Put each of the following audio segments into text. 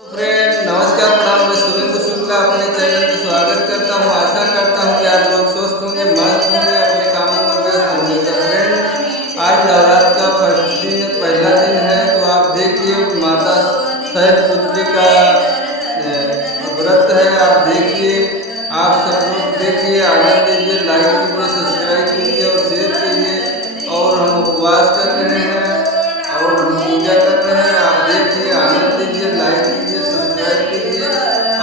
Friend नमस्कार प्रणाम। मैं सुरेंद्र शुक्ला अपने चैनल में स्वागत करता हूँ। आशा करता हूँ कि आप लोग स्वस्थ होंगे, मस्त होंगे, अपने कामों में व्यस्त होंगे। तो फ्रेंड आज नवरात्र का पहला दिन है, तो आप देखिए माता शैलपुत्री का व्रत है। आप देखिए, आप सब लोग देखिए, आनंद लीजिए, लाइक कीजिए, सब्सक्राइब कीजिए और शेयर कीजिए। और हम उपवास कर रहे हैं और पूजा कर रहे हैं। आप देखिए, आनंद लीजिए, लाइक कीजिए, सब्सक्राइब कीजिए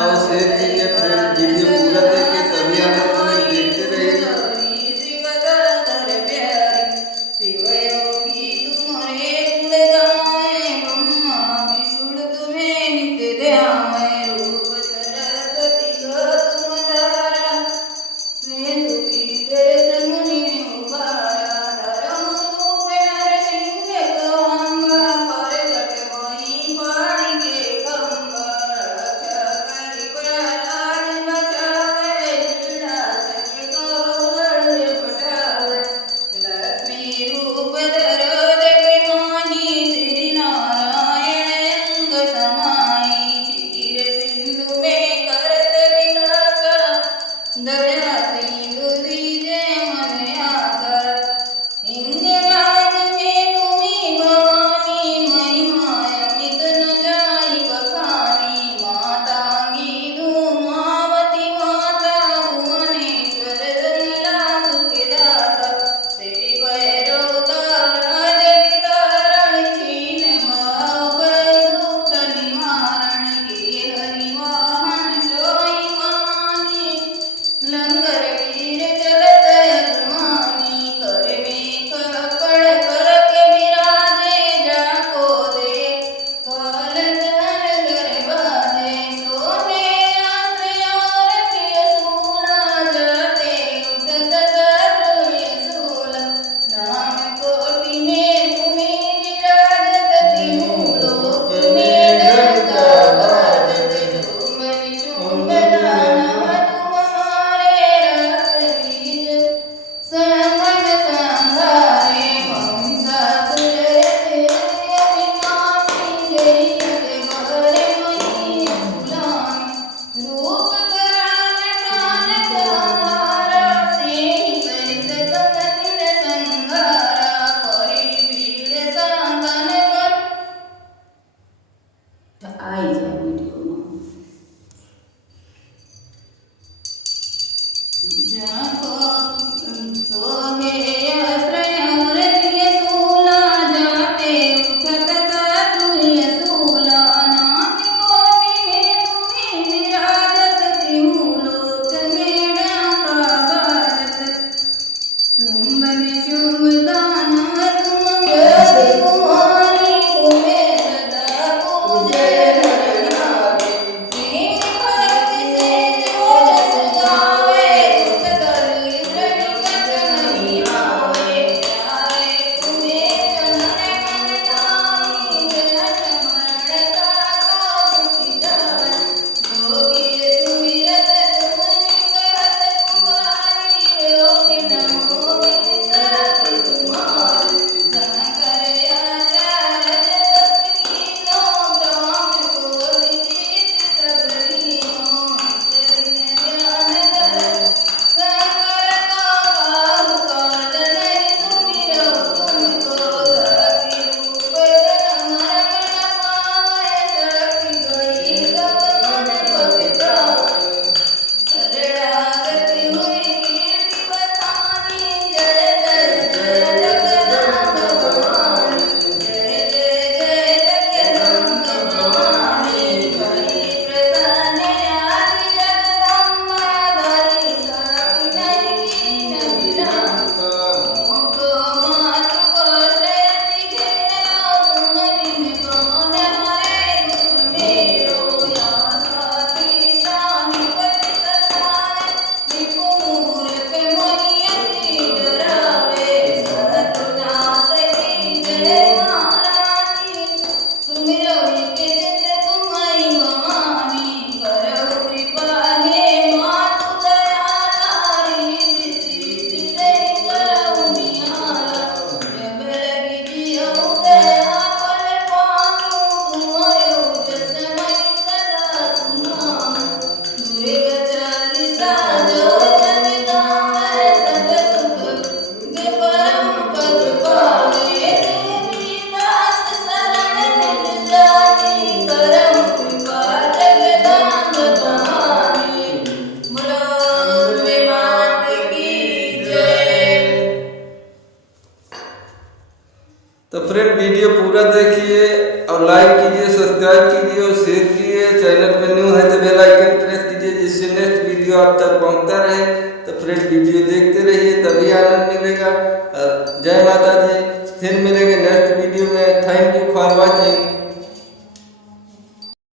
और शेयर कीजिए। फ्रेंड वीडियो पूरा देखिए, तभी आनंद में देखते रहिए। तो फ्रेंड वीडियो पूरा देखिए और लाइक कीजिए, सब्सक्राइब कीजिए और शेयर कीजिए। चैनल पे न्यू है तो बेल आइकन प्रेस कीजिए जिससे नेक्स्ट वीडियो आप तक पहुंचता रहे। तो फ्रेंड वीडियो देखते रहिए तभी आनंद मिलेगा। जय माता जी, फिर मिलेंगे नेक्स्ट वीडियो में। Thank you for watching.